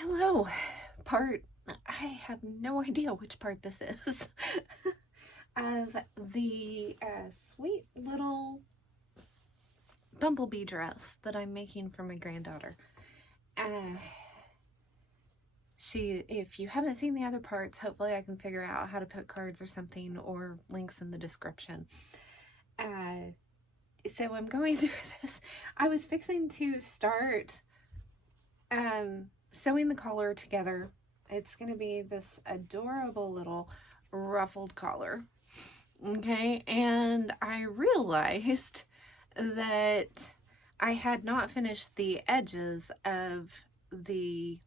Hello, part. I have no idea which part this is of the sweet little bumblebee dress that I'm making for my granddaughter. Uh, if you haven't seen the other parts, hopefully I can figure out how to put cards or something or links in the description. So I'm going through this. I was fixing to start sewing the collar together. It's going to be this adorable little ruffled collar. Okay, and I realized that I had not finished the edges of the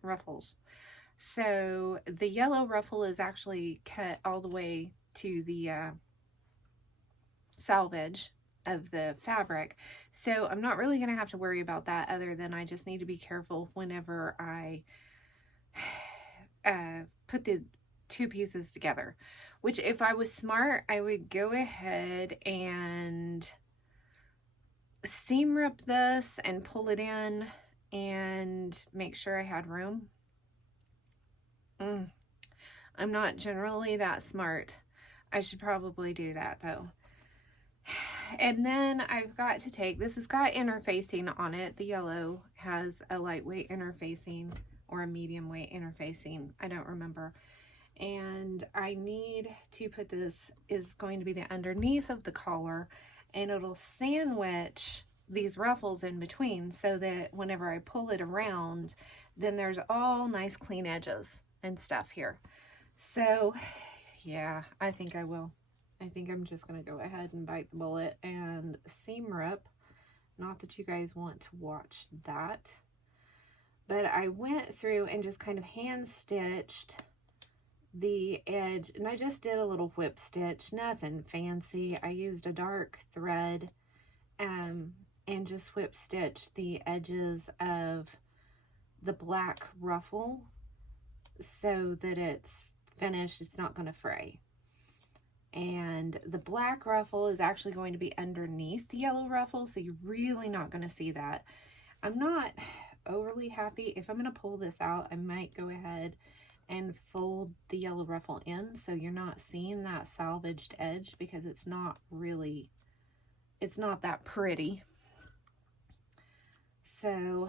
ruffles. So the yellow ruffle is actually cut all the way to the salvage of the fabric. So I'm not really going to have to worry about that, other than I just need to be careful whenever I put the two pieces together. Which, if I was smart, I would go ahead and seam rip this and pull it in and make sure I had room. I'm not generally that smart. I should probably do that though. And then I've got to take, this has got interfacing on it. The yellow has a lightweight interfacing or a medium weight interfacing. I don't remember. And I need to put this, is going to be the underneath of the collar, and it'll sandwich these ruffles in between so that whenever I pull it around, then there's all nice clean edges and stuff here. So yeah, I think I will. I think I'm just going to go ahead and bite the bullet and seam rip. Not that you guys want to watch that. But I went through and just kind of hand stitched the edge. And I just did a little whip stitch. Nothing fancy. I used a dark thread and just whip stitched the edges of the black ruffle so that it's finished. It's not going to fray. And the black ruffle is actually going to be underneath the yellow ruffle, so you're really not going to see that. I'm not overly happy. If I'm going to pull this out, I might go ahead and fold the yellow ruffle in so you're not seeing that salvaged edge, because it's not that pretty. So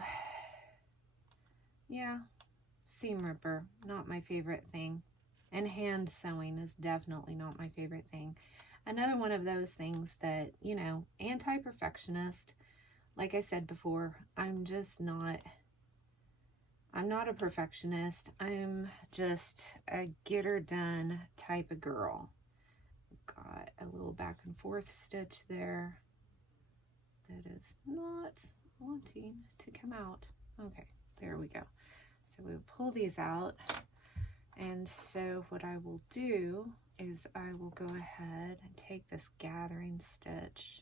yeah, seam ripper, not my favorite thing. And hand sewing is definitely not my favorite thing. Another one of those things that, you know, anti-perfectionist. Like I said before, I'm not a perfectionist. I'm just a get her done type of girl. Got a little back and forth stitch there that is not wanting to come out. Okay, there we go. So we'll pull these out. And so what I will do is I will go ahead and take this gathering stitch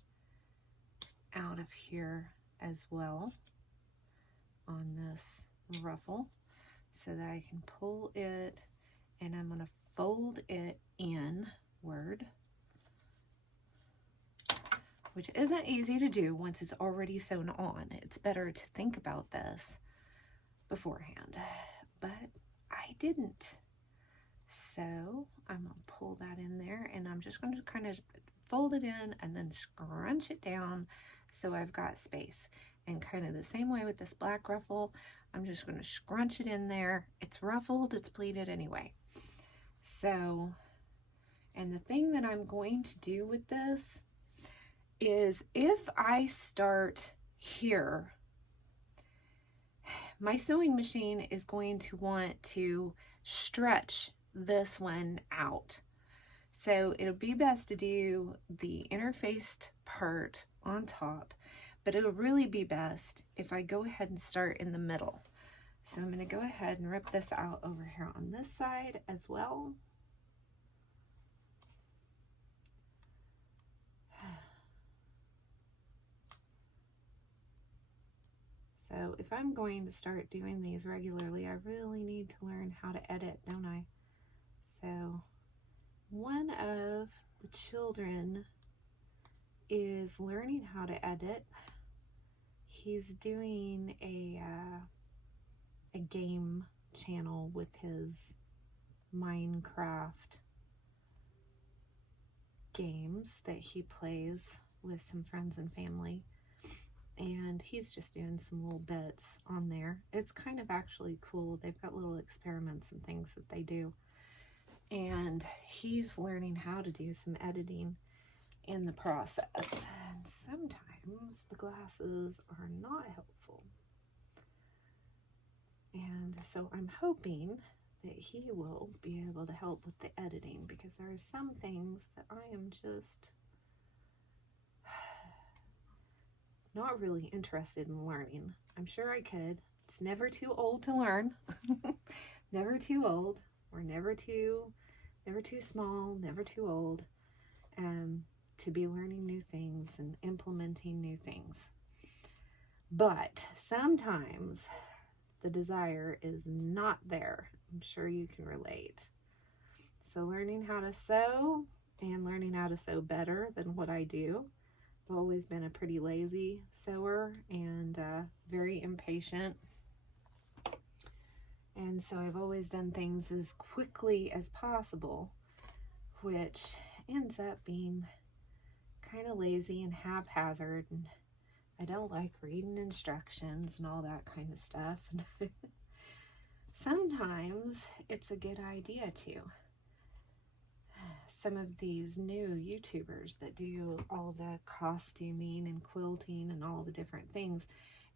out of here as well on this ruffle so that I can pull it, and I'm going to fold it inward, which isn't easy to do once it's already sewn on. It's better to think about this beforehand, but I didn't. So I'm going to pull that in there, and I'm just going to kind of fold it in and then scrunch it down so I've got space. And kind of the same way with this black ruffle, I'm just going to scrunch it in there. It's ruffled, it's pleated anyway. So, and the thing that I'm going to do with this is, if I start here, my sewing machine is going to want to stretch this one out. So it'll be best to do the interfaced part on top, but it'll really be best if I go ahead and start in the middle. So I'm going to go ahead and rip this out over here on this side as well. So if I'm going to start doing these regularly, I really need to learn how to edit, don't I? So one of the children is learning how to edit. He's doing a a game channel with his Minecraft games that he plays with some friends and family, and he's just doing some little bits on there. It's kind of actually cool. They've got little experiments and things that they do, and he's learning how to do some editing in the process, and sometimes the glasses are not helpful. And so I'm hoping that he will be able to help with the editing, because there are some things that I am just not really interested in learning. I'm sure I could. It's never too old to learn. Never too old, or never too small, never too old, to be learning new things and implementing new things. But sometimes the desire is not there. I'm sure you can relate. So learning how to sew, and learning how to sew better than what I do. I've always been a pretty lazy sewer, and very impatient. And so I've always done things as quickly as possible, which ends up being kind of lazy and haphazard, and I don't like reading instructions and all that kind of stuff. Sometimes it's a good idea to. Some of these new YouTubers that do all the costuming and quilting and all the different things,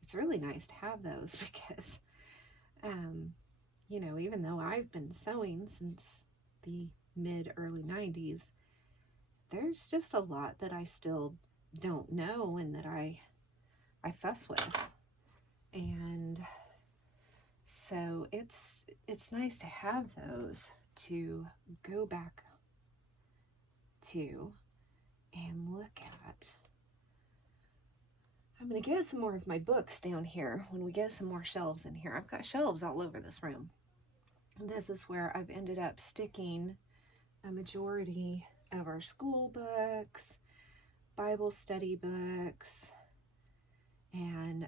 it's really nice to have those, because you know, even though I've been sewing since the mid-early 90s, there's just a lot that I still don't know and that I fuss with. And so it's nice to have those to go back to and look at. I'm going to get some more of my books down here when we get some more shelves in here. I've got shelves all over this room. And this is where I've ended up sticking a majority of our school books, Bible study books,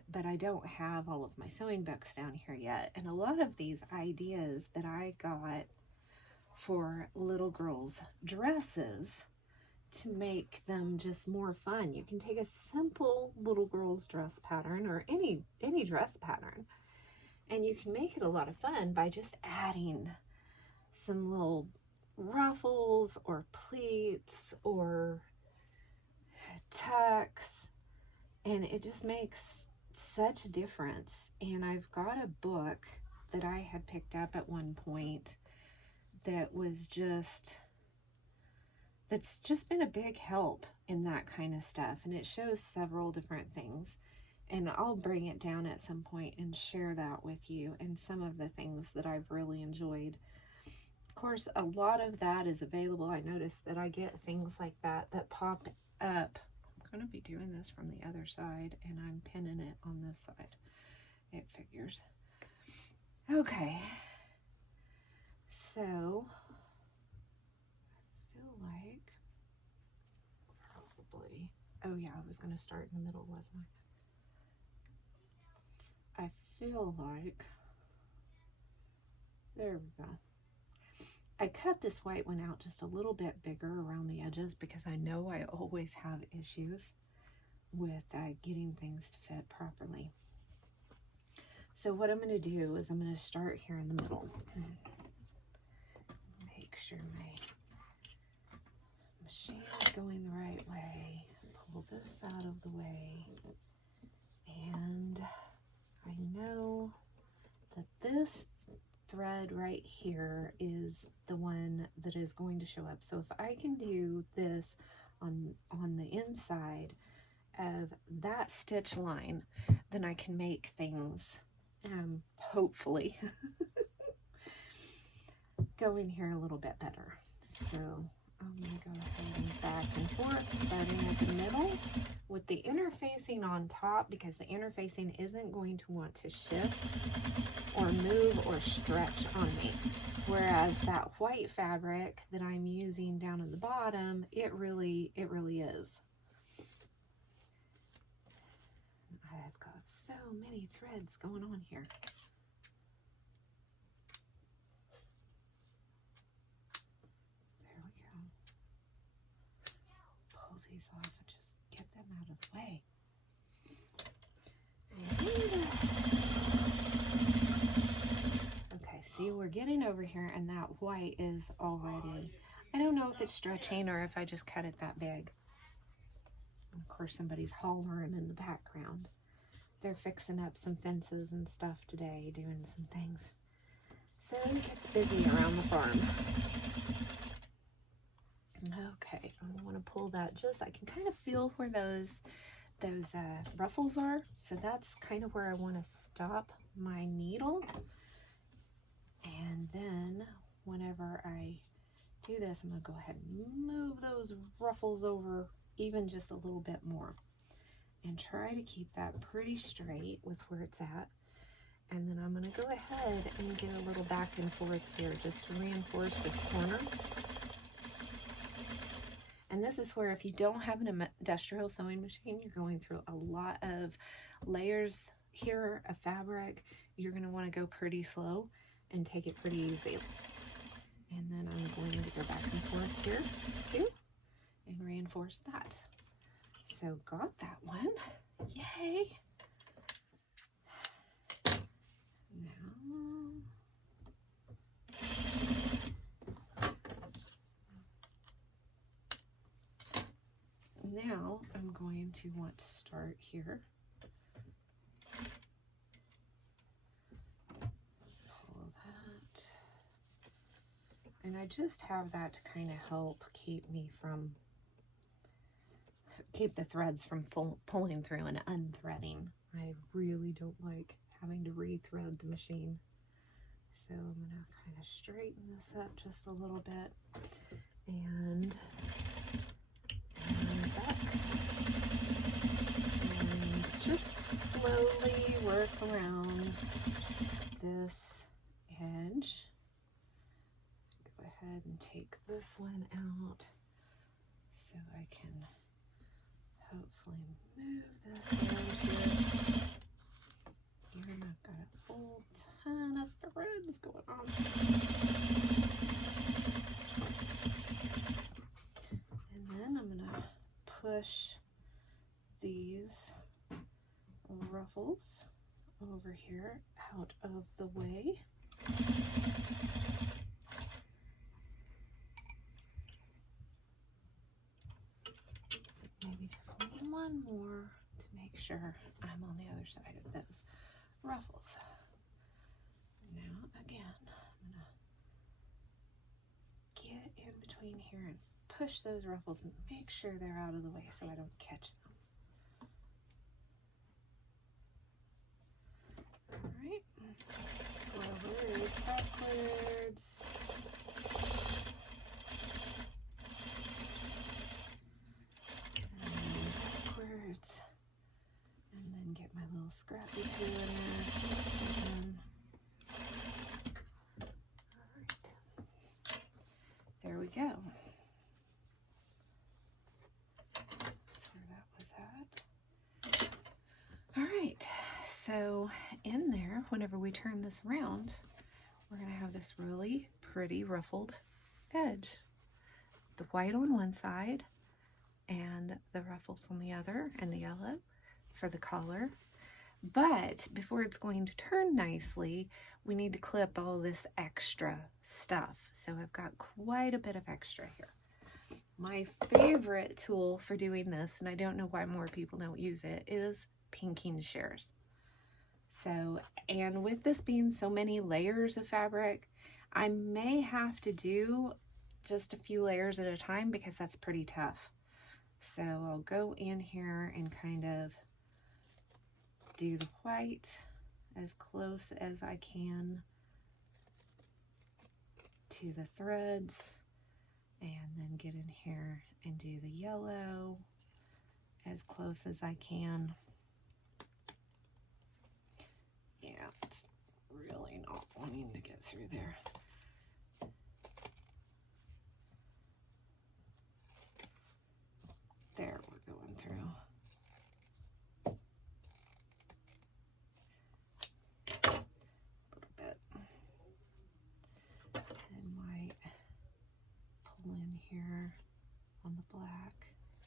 but I don't have all of my sewing books down here yet. And a lot of these ideas that I got for little girls' dresses to make them just more fun. You can take a simple little girl's dress pattern, or any dress pattern, and you can make it a lot of fun by just adding some little ruffles or pleats or tucks, and it just makes such a difference. And I've got a book that I had picked up at one point that's just been a big help in that kind of stuff, and it shows several different things, and I'll bring it down at some point and share that with you, and some of the things that I've really enjoyed. Of course, a lot of that is available. I noticed that I get things like that pop up. I'm going to be doing this from the other side, and I'm pinning it on this side. It figures. Okay, so I feel like probably, oh yeah, I was going to start in the middle, wasn't I? I feel like, there we go. I cut this white one out just a little bit bigger around the edges, because I know I always have issues with getting things to fit properly. So what I'm going to do is I'm going to start here in the middle. Make sure my machine is going the right way. Pull this out of the way. And I know that this thread right here is the one that is going to show up. So if I can do this on the inside of that stitch line, then I can make things hopefully go in here a little bit better. So I'm going to go ahead and back and forth, starting at the middle with the interfacing on top, because the interfacing isn't going to want to shift or move or stretch on me. Whereas that white fabric that I'm using down at the bottom, it really is. I've got so many threads going on here. of the way. Okay, see, we're getting over here, and that white is already, I don't know if it's stretching or if I just cut it that big. And of course, somebody's hollering in the background. They're fixing up some fences and stuff today, doing some things. So it gets busy around the farm. Okay, I want to pull that I can kind of feel where those ruffles are. So that's kind of where I want to stop my needle. And then whenever I do this, I'm going to go ahead and move those ruffles over even just a little bit more. And try to keep that pretty straight with where it's at. And then I'm going to go ahead and get a little back and forth here just to reinforce this corner. And this is where if you don't have an industrial sewing machine, you're going through a lot of layers here of fabric. You're going to want to go pretty slow and take it pretty easy. And then I'm going to go back and forth here too and reinforce that. So got that one. Yay! Now I'm going to want to start here. Pull that. And I just have that to kind of help keep the threads from pulling through and unthreading. I really don't like having to rethread the machine. So I'm going to kind of straighten this up just a little bit and back. And just slowly work around this edge. Go ahead and take this one out so I can hopefully move this down here. Even though I've got a full ton of threads going on. And then I'm going to push these ruffles over here out of the way. Maybe just one more to make sure I'm on the other side of those ruffles. Now again, I'm going to get in between here and push those ruffles and make sure they're out of the way so I don't catch them. Alright, forward, backwards. Backwards, and then get my little scrappy tool in there. Alright, there we go. That's where that was at. Alright, so in there, whenever we turn this around, we're going to have this really pretty ruffled edge. The white on one side and the ruffles on the other, and the yellow for the collar. But before it's going to turn nicely, we need to clip all this extra stuff. So I've got quite a bit of extra here. My favorite tool for doing this, and I don't know why more people don't use it, is pinking shears. So, and with this being so many layers of fabric, I may have to do just a few layers at a time because that's pretty tough. So I'll go in here and kind of do the white as close as I can to the threads, and then get in here and do the yellow as close as I can. Yeah, it's really not wanting to get through there. There, we're going through. A little bit. And might pull in here on the black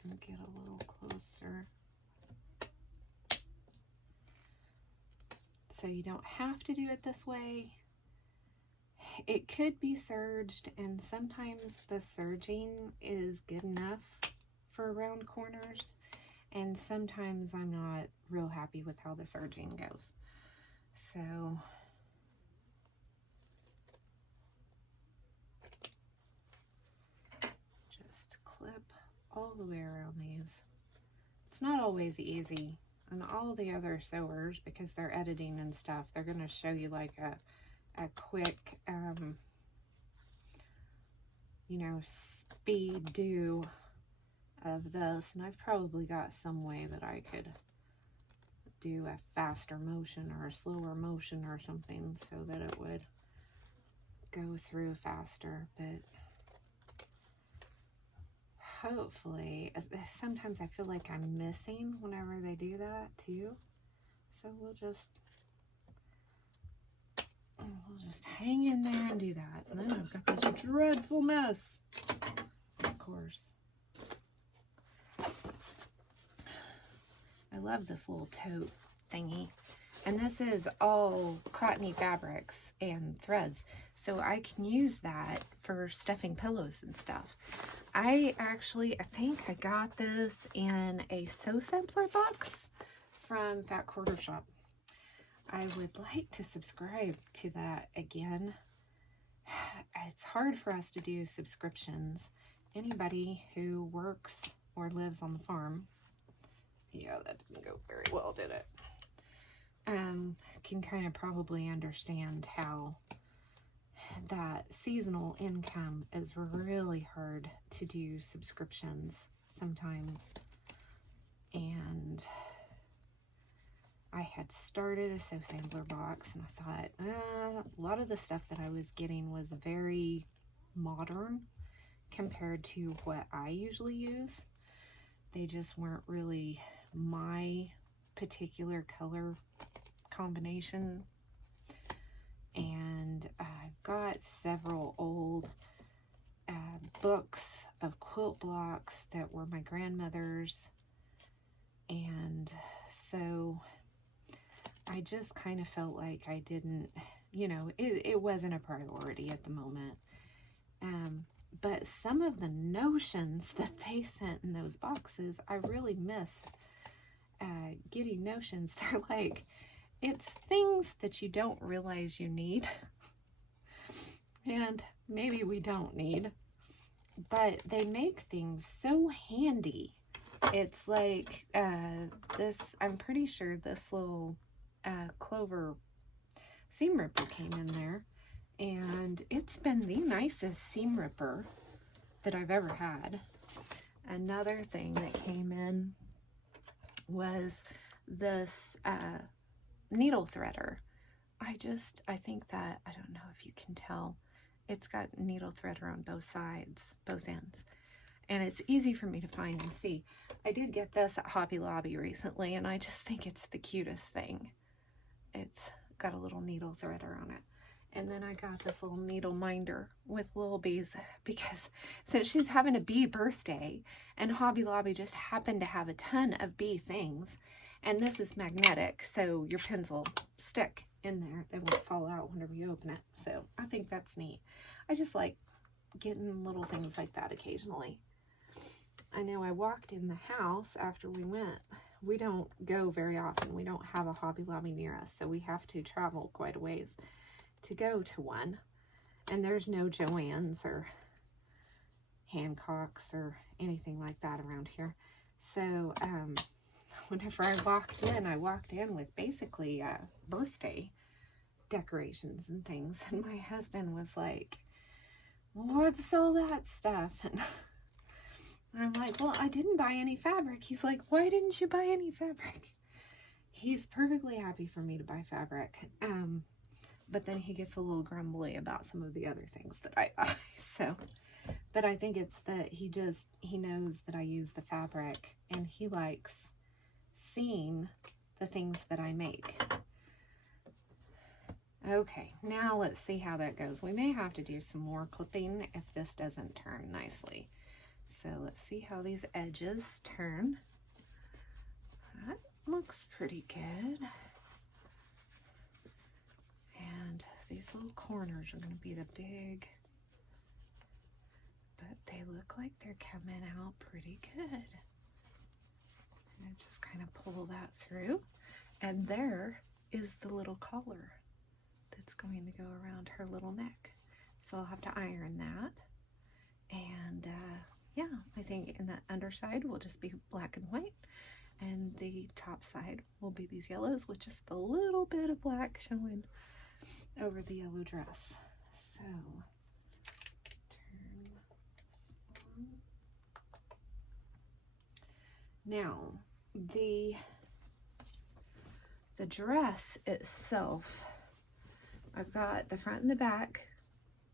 and get a little closer. so you don't have to do it this way. It could be serged, and sometimes the serging is good enough for round corners, and sometimes I'm not real happy with how the serging goes. So just clip all the way around these. It's not always easy. And all the other sewers, because they're editing and stuff, they're going to show you like a quick, you know, speed do of this. And I've probably got some way that I could do a faster motion or a slower motion or something so that it would go through faster. But hopefully, sometimes I feel like I'm missing whenever they do that too. So we'll just hang in there and do that. And then I've got this dreadful mess, of course. I love this little tote thingy. And this is all cottony fabrics and threads. So I can use that for stuffing pillows and stuff. I think I got this in a sew sampler box from Fat Quarter Shop. I would like to subscribe to that again. It's hard for us to do subscriptions. Anybody who works or lives on the farm, yeah, that didn't go very well, did it? Can kind of probably understand how that seasonal income is really hard to do subscriptions sometimes. And I had started a sew sampler box, and I thought a lot of the stuff that I was getting was very modern compared to what I usually use. They just weren't really my particular color combination. And I've got several old books of quilt blocks that were my grandmother's, and so I just kind of felt like I didn't, you know, it wasn't a priority at the moment. But some of the notions that they sent in those boxes, I really miss getting notions. They're like, it's things that you don't realize you need, and maybe we don't need, but they make things so handy. It's like this, I'm pretty sure this little clover seam ripper came in there, and it's been the nicest seam ripper that I've ever had. Another thing that came in was this needle threader. I think that, I don't know if you can tell, it's got needle threader on both sides, both ends. And it's easy for me to find and see. I did get this at Hobby Lobby recently, and I just think it's the cutest thing. It's got a little needle threader on it. And then I got this little needle minder with little bees, because since she's having a bee birthday, and Hobby Lobby just happened to have a ton of bee things, and this is magnetic, so your pins will stick in there. They won't fall out whenever you open it. So I think that's neat. I just like getting little things like that occasionally. I know I walked in the house after we went. We don't go very often. We don't have a Hobby Lobby near us, so we have to travel quite a ways to go to one. And there's no Joann's or Hancock's or anything like that around here. So whenever I walked in with basically birthday decorations and things. And my husband was like, well, what's all that stuff? And I'm like, well, I didn't buy any fabric. He's like, why didn't you buy any fabric? He's perfectly happy for me to buy fabric. But then he gets a little grumbly about some of the other things that I buy. So, but I think it's that he knows that I use the fabric, and he likes seeing the things that I make. Okay, now let's see how that goes. We may have to do some more clipping if this doesn't turn nicely. So let's see how these edges turn. That looks pretty good. these little corners are going to be the big, but they look like they're coming out pretty good. And I just kind of pull that through, and there is the little collar that's going to go around her little neck. So I'll have to iron that. And yeah, I think in the underside will just be black and white, and the top side will be these yellows with just a little bit of black showing over the yellow dress. So turn this on. Now the dress itself, I've got the front and the back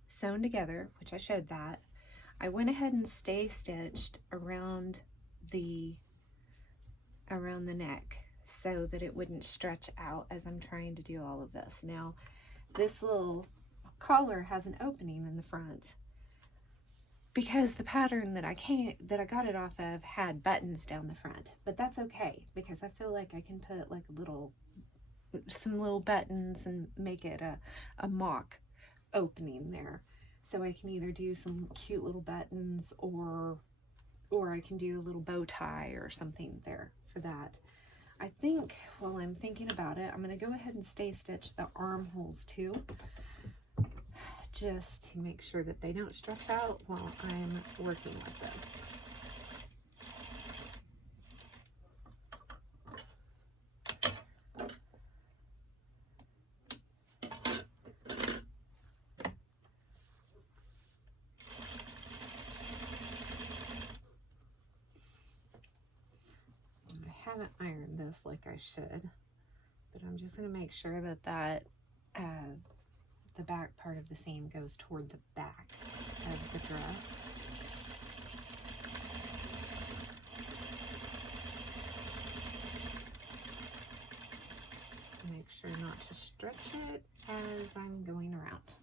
sewn together, which I showed that. I went ahead and stay stitched around the neck so that it wouldn't stretch out as I'm trying to do all of this. Now, this little collar has an opening in the front because the pattern that I got it off of had buttons down the front, but that's okay because I feel like I can put like some little buttons and make it a mock opening there. So I can either do some cute little buttons or I can do a little bow tie or something there for that. I think while I'm thinking about it, I'm going to go ahead and stay stitch the armholes too, just to make sure that they don't stretch out while I'm working with this. I haven't ironed this like I should, but I'm just going to make sure that the back part of the seam goes toward the back of the dress. Make sure not to stretch it as I'm going around.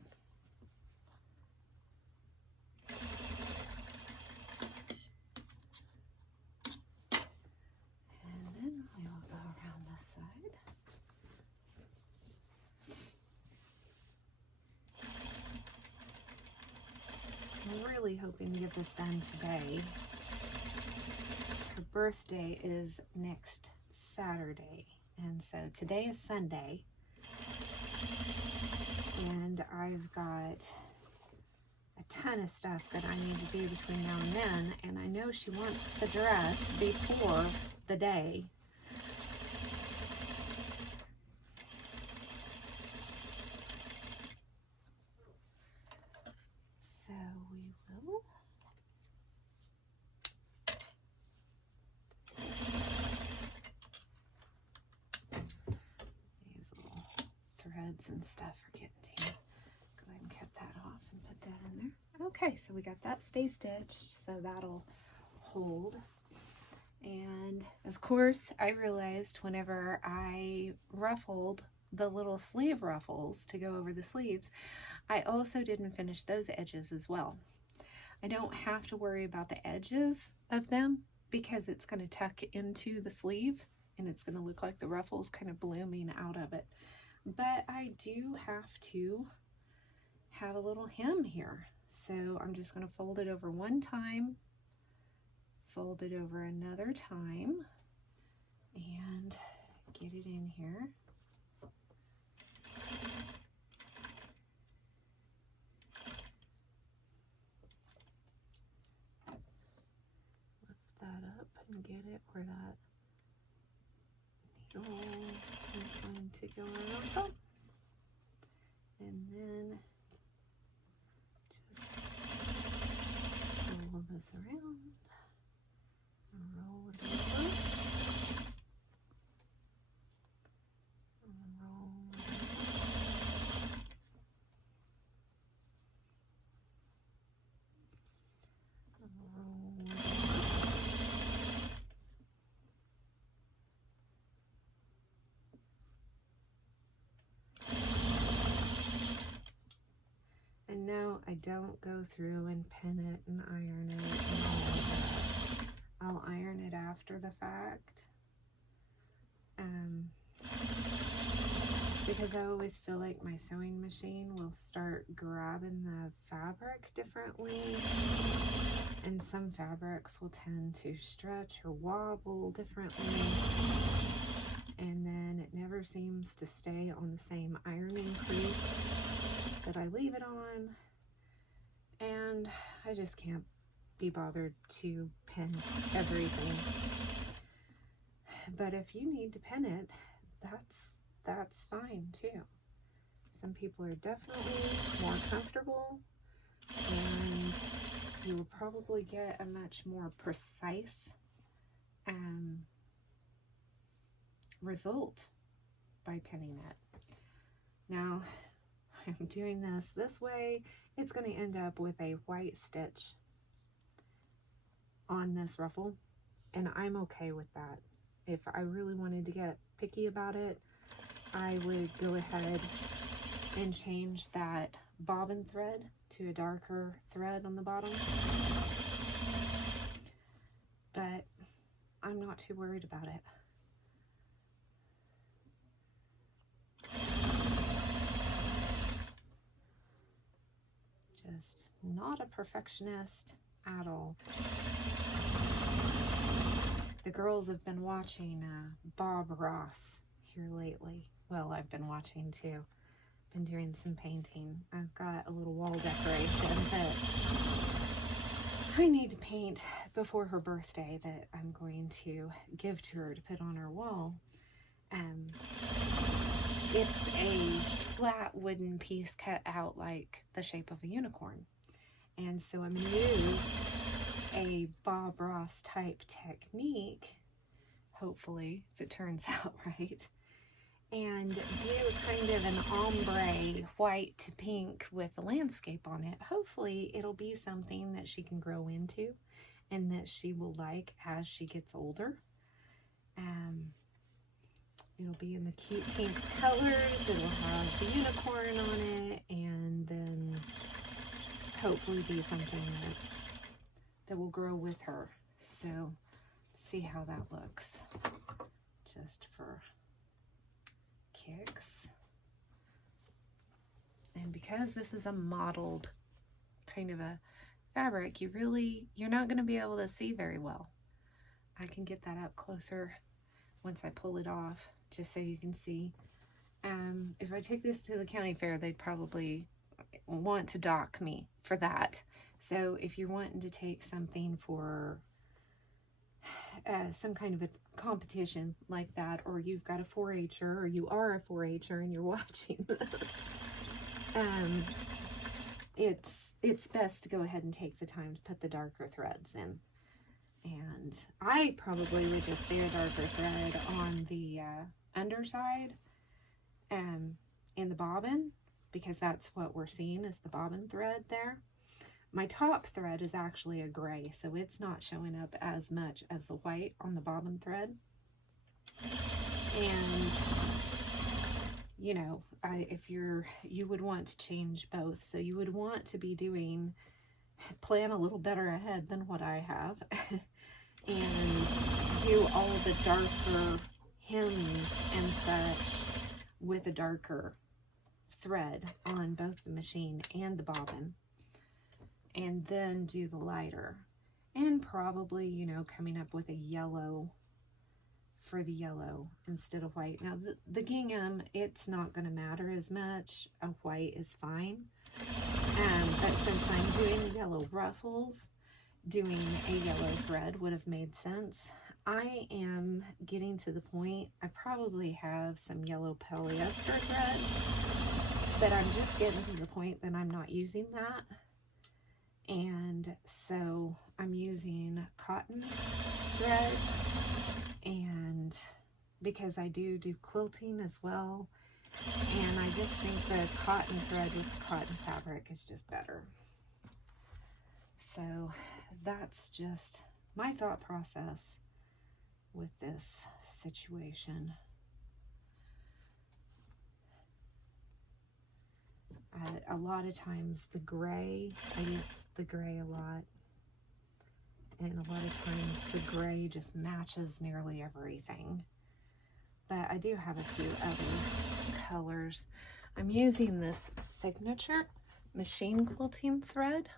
Really hoping to get this done today. Her birthday is next Saturday, and so today is Sunday, and I've got a ton of stuff that I need to do between now and then, and I know she wants the dress before the day. And stuff are getting to you. Go ahead and cut that off and put that in there. Okay, so we got that stay stitched, so that'll hold. And of course, I realized whenever I ruffled the little sleeve ruffles to go over the sleeves, I also didn't finish those edges as well. I don't have to worry about the edges of them because it's going to tuck into the sleeve and it's going to look like the ruffles kind of blooming out of it. But I do have to have a little hem here. So I'm just going to fold it over one time, fold it over another time, and get it in here. Lift that up and get it where that needle is going to go around. And then just roll this around, roll it over, and roll it over. Roll it over. And now I don't go through and pin it and iron it and all of that. I'll iron it after the fact. because I always feel like my sewing machine will start grabbing the fabric differently, and some fabrics will tend to stretch or wobble differently, and then it never seems to stay on the same ironing crease that I leave it on, and I just can't be bothered to pin everything. But if you need to pin it, that's fine too. Some people are definitely more comfortable, and you will probably get a much more precise result by pinning it. Now, I'm doing this way. It's going to end up with a white stitch on this ruffle, and I'm okay with that. If I really wanted to get picky about it, I would go ahead and change that bobbin thread to a darker thread on the bottom, but I'm not too worried about it. Just not a perfectionist at all. The girls have been watching Bob Ross here lately. Well, I've been watching too. Been doing some painting. I've got a little wall decoration that I need to paint before her birthday that I'm going to give to her to put on her wall. It's a flat wooden piece cut out like the shape of a unicorn. And so I'm going to use a Bob Ross type technique, hopefully, if it turns out right, and do kind of an ombre white to pink with a landscape on it. Hopefully it'll be something that she can grow into and that she will like as she gets older. It'll be in the cute pink colors, it'll have the unicorn on it, and then hopefully be something that will grow with her. So let's see how that looks, just for kicks. And because this is a mottled kind of a fabric, you're not going to be able to see very well. I can get that up closer once I pull it off, just so you can see. If I take this to the county fair, they'd probably want to dock me for that. So if you're wanting to take something for some kind of a competition like that, or you've got a 4-H'er, or you are a 4-H'er and you're watching this, it's best to go ahead and take the time to put the darker threads in. And I probably would just do a darker thread on the underside in the bobbin, because that's what we're seeing is the bobbin thread there. My top thread is actually a gray, so it's not showing up as much as the white on the bobbin thread. And you know, you would want to change both, so you would want to be plan a little better ahead than what I have and do all of the darker hems and such with a darker thread on both the machine and the bobbin, and then do the lighter, and probably, you know, coming up with a yellow for the yellow instead of white. Now the gingham, it's not going to matter as much. A white is fine. But since I'm doing yellow ruffles, doing a yellow thread would have made sense. I am getting to the point, I probably have some yellow polyester thread, but I'm just getting to the point that I'm not using that. And so I'm using cotton thread, and because I do quilting as well, and I just think the cotton thread with cotton fabric is just better. So that's just my thought process with this situation. A lot of times the gray, I use the gray a lot, and a lot of times the gray just matches nearly everything. But I do have a few other colors. I'm using this Signature machine quilting thread.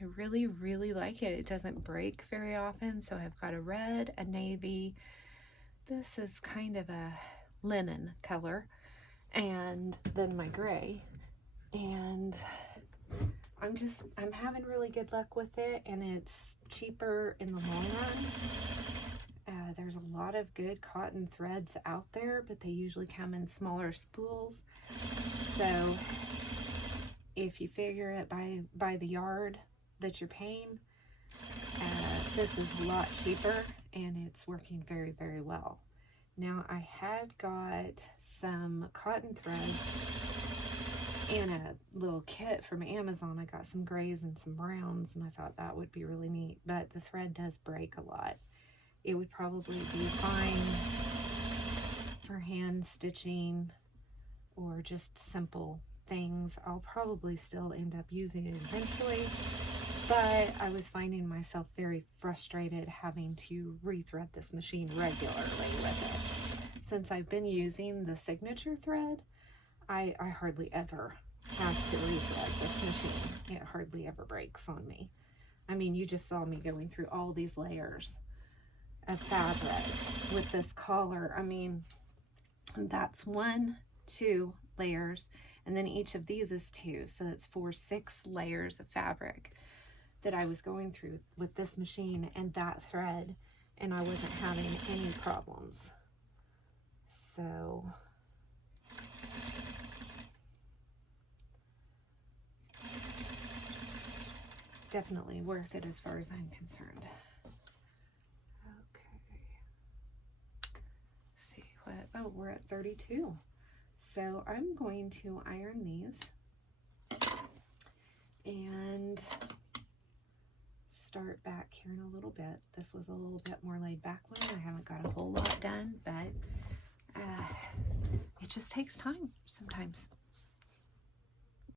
I really, really like it. It doesn't break very often. So I've got a red, a navy. This is kind of a linen color. And then my gray. And I'm having really good luck with it. And it's cheaper in the long run. There's a lot of good cotton threads out there, but they usually come in smaller spools. So if you figure it by the yard that you're paying, this is a lot cheaper and it's working very, very well. Now I had got some cotton threads in a little kit from Amazon. I got some grays and some browns and I thought that would be really neat, but the thread does break a lot. It would probably be fine for hand stitching or just simple things. I'll probably still end up using it eventually, but I was finding myself very frustrated having to rethread this machine regularly with it. Since I've been using the Signature thread, I hardly ever have to rethread this machine. It hardly ever breaks on me. I mean, you just saw me going through all these layers of fabric with this collar. I mean, that's 1, 2 layers, and then each of these is 2, so that's 4, 6 layers of fabric that I was going through with this machine and that thread, and I wasn't having any problems. So definitely worth it as far as I'm concerned. Oh, we're at 32. So I'm going to iron these and start back here in a little bit. This was a little bit more laid back one. I haven't got a whole lot done, but it just takes time sometimes.